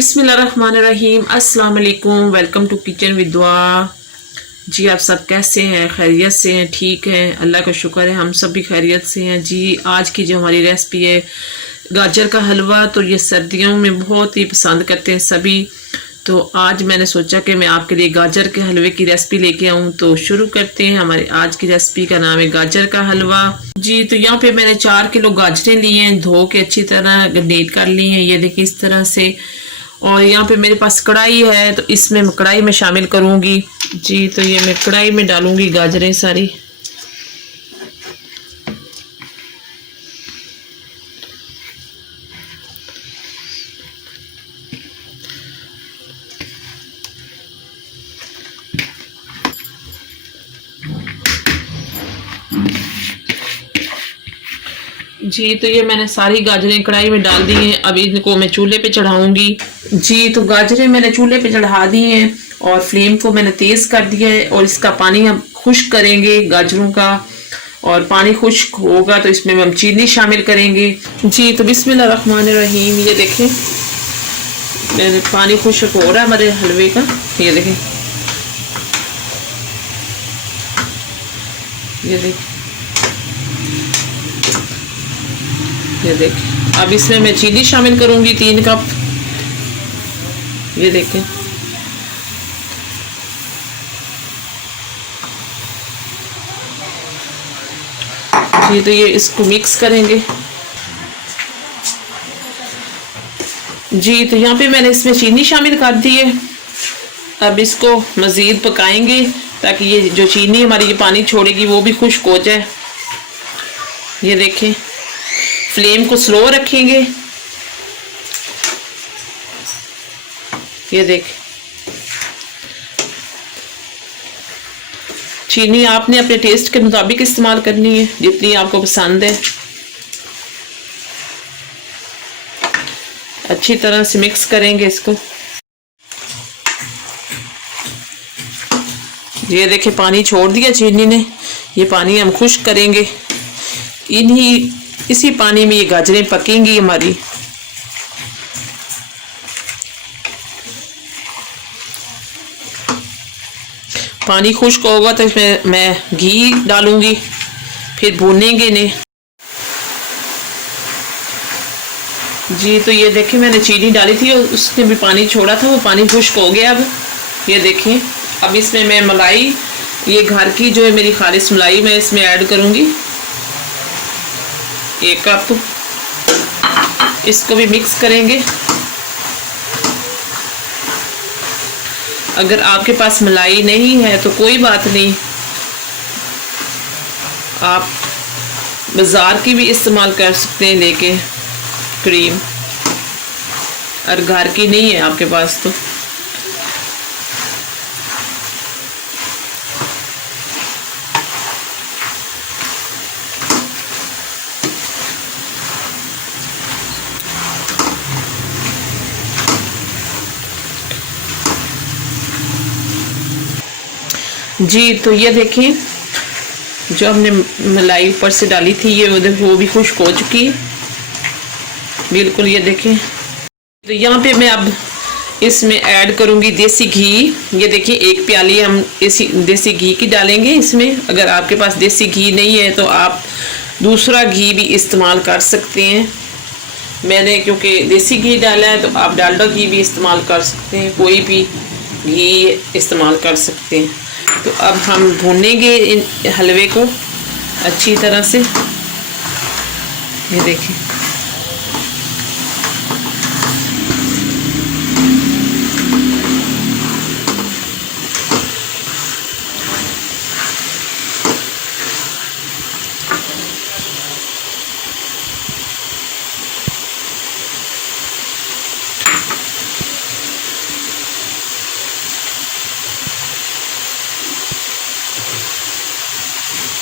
बिस्मिल्लाहिर्रहमानिर्रहीम। अस्सलाम वालेकुम। वेलकम टू किचन विद दुआ। जी आप सब कैसे हैं? खैरियत से हैं? ठीक हैं, अल्लाह का शुक्र है, हम सब भी खैरियत से हैं। जी आज की जो हमारी रेसिपी है गाजर का हलवा, तो ये सर्दियों में बहुत ही पसंद करते हैं सभी। तो आज मैंने सोचा कि मैं आपके लिए गाजर के हलवे की रेसिपी लेके आऊँ। तो शुरू करते हैं। हमारे आज की रेसिपी का नाम है गाजर का हलवा। जी तो यहाँ पे मैंने 4 किलो गाजरें ली हैं, धो के अच्छी तरह ग्रेट कर ली हैं, ये देखिए इस तरह से। और यहाँ पे मेरे पास कढ़ाई है, तो इसमें मैं कढ़ाई में शामिल करूँगी। जी तो ये मैं कढ़ाई में डालूँगी गाजरें सारी। जी तो ये मैंने सारी गाजरें कढ़ाई में डाल दी हैं। अब इनको मैं चूल्हे पे चढ़ाऊंगी। जी तो गाजरें मैंने चूल्हे पे चढ़ा दी हैं और फ्लेम को मैंने तेज कर दिया है। और इसका पानी हम खुश्क करेंगे गाजरों का, और पानी खुश्क होगा तो इसमें हम चीनी शामिल करेंगे। जी तो बिस्मिल्लाहिर्रहमानिर्रहीम। ये देखें मैंने पानी खुश्क हो रहा है हमारे हलवे का। ये देखें, ये देखें, ये देखिए। अब इसमें मैं चीनी शामिल करूंगी 3 कप। ये देखें, ये तो ये इसको मिक्स करेंगे। जी तो यहाँ पे मैंने इसमें चीनी शामिल कर दी है। अब इसको मज़ीद पकाएंगे ताकि ये जो चीनी हमारी ये पानी छोड़ेगी वो भी खुश्क हो जाए। ये देखें, फ्लेम को स्लो रखेंगे। ये देख, चीनी आपने अपने टेस्ट के मुताबिक इस्तेमाल करनी है, जितनी आपको पसंद है। अच्छी तरह से मिक्स करेंगे इसको। ये देखें पानी छोड़ दिया चीनी ने। ये पानी हम खुश्क करेंगे। इसी पानी में ये गाजरें पकेंगी हमारी। पानी खुश्क होगा तो इसमें मैं घी डालूंगी, फिर भूनेंगे इन्हें। जी तो ये देखें मैंने चीनी डाली थी और उसने भी पानी छोड़ा था, वो पानी खुश्क हो गया। अब ये देखें, अब इसमें मैं मलाई, ये घर की जो है मेरी खालिस मलाई, मैं इसमें ऐड करूंगी 1 कप। इसको भी मिक्स करेंगे। अगर आपके पास मलाई नहीं है तो कोई बात नहीं, आप बाजार की भी इस्तेमाल कर सकते हैं लेके क्रीम, और घर की नहीं है आपके पास तो। जी तो ये देखें, जो हमने मलाई ऊपर से डाली थी ये वो भी खुश्क हो चुकी है बिल्कुल। ये देखें, तो यहाँ पे मैं अब इसमें ऐड करूँगी देसी घी। ये देखिए 1 प्याली हम देसी घी की डालेंगे इसमें। अगर आपके पास देसी घी नहीं है तो आप दूसरा घी भी इस्तेमाल कर सकते हैं। मैंने क्योंकि देसी घी डाला है तो आप डालडा घी भी इस्तेमाल कर सकते हैं, कोई भी घी इस्तेमाल कर सकते हैं। तो अब हम भूनेंगे इन हलवे को अच्छी तरह से। ये देखिए,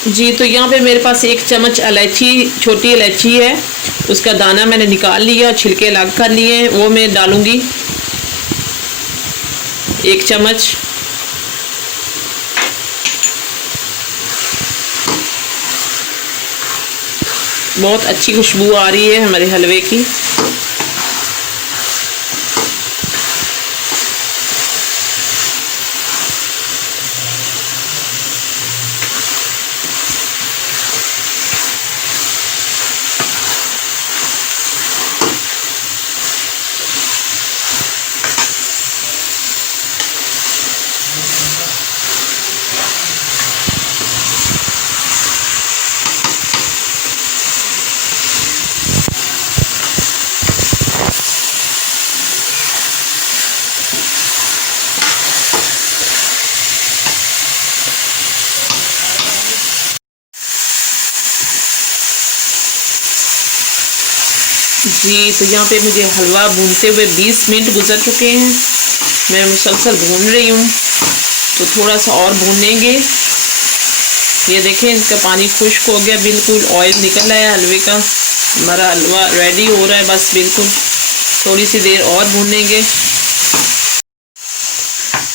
जी तो यहाँ पे मेरे पास 1 चम्मच इलायची, छोटी इलायची है, उसका दाना मैंने निकाल लिया, छिलके अलग कर लिए हैं, वो मैं डालूंगी 1 चम्मच। बहुत अच्छी खुशबू आ रही है हमारे हलवे की। जी तो यहाँ पे मुझे हलवा भूनते हुए 20 मिनट गुजर चुके हैं। मैं मुसलसल भून रही हूँ, तो थोड़ा सा और भूनेंगे। ये देखें इसका पानी खुश्क हो गया, बिल्कुल ऑयल निकल रहा है हलवे का। हमारा हलवा रेडी हो रहा है, बस बिल्कुल थोड़ी सी देर और भूनेंगे।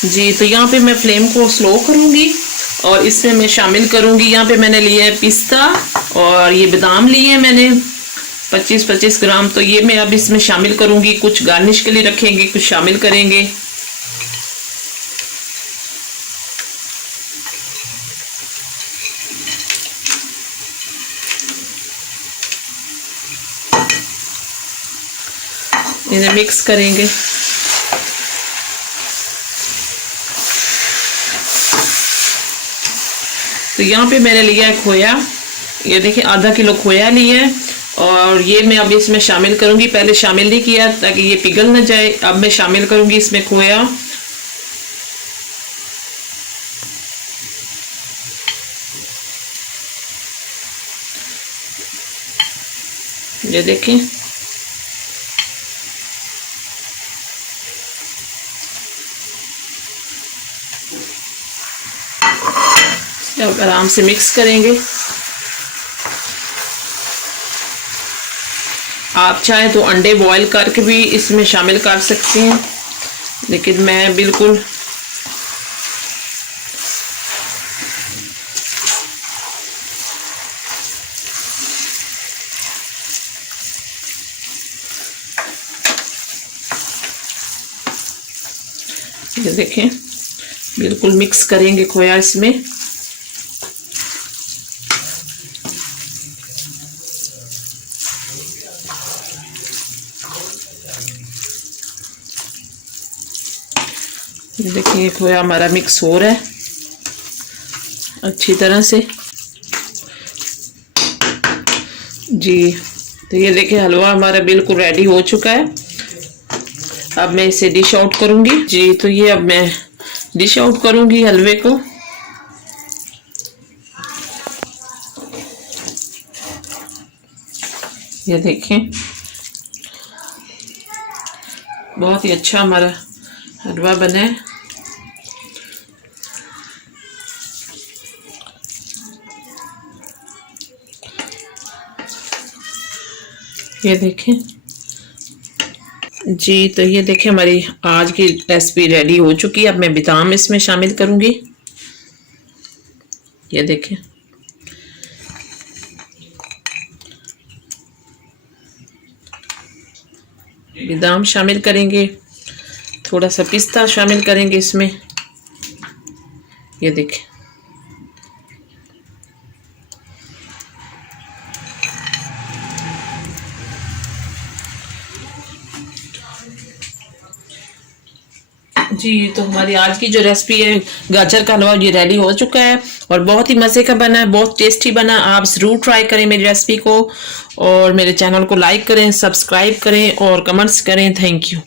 जी तो यहाँ पे मैं फ्लेम को स्लो करूँगी और इसमें मैं शामिल करूँगी, यहाँ पे मैंने लिया है पिस्ता और ये बादाम लिए हैं मैंने 25-25 ग्राम। तो ये मैं अब इसमें शामिल करूँगी, कुछ गार्निश के लिए रखेंगे, कुछ शामिल करेंगे। इन्हें मिक्स करेंगे। तो यहाँ पे मैंने लिया है खोया, ये देखिए आधा किलो खोया लिया है और ये मैं अब इसमें शामिल करूँगी। पहले शामिल नहीं किया ताकि ये पिघल ना जाए। अब मैं शामिल करूँगी इसमें खोया। ये देखें, अब आराम से मिक्स करेंगे। आप चाहे तो अंडे बॉईल करके भी इसमें शामिल कर सकते हैं, लेकिन मैं बिल्कुल ये देखें बिल्कुल मिक्स करेंगे खोया इसमें। देखिए खोया हमारा मिक्स हो रहा है अच्छी तरह से। जी तो ये देखिए हलवा हमारा बिल्कुल रेडी हो चुका है। अब मैं इसे डिश आउट करूंगी। जी तो ये अब मैं डिश आउट करूंगी हलवे को। ये देखें बहुत ही अच्छा हमारा हलवा बना है। ये देखें। जी तो ये देखें हमारी आज की रेसिपी रेडी हो चुकी है। अब मैं बादाम इसमें शामिल करूंगी। ये देखें बादाम शामिल करेंगे, थोड़ा सा पिस्ता शामिल करेंगे इसमें। ये देखें जी तो हमारी आज की जो रेसिपी है गाजर का हलवा ये रेडी हो चुका है और बहुत ही मज़े का बना है, बहुत टेस्टी बना। आप ज़रूर ट्राई करें मेरी रेसिपी को और मेरे चैनल को लाइक करें, सब्सक्राइब करें और कमेंट्स करें। Thank you.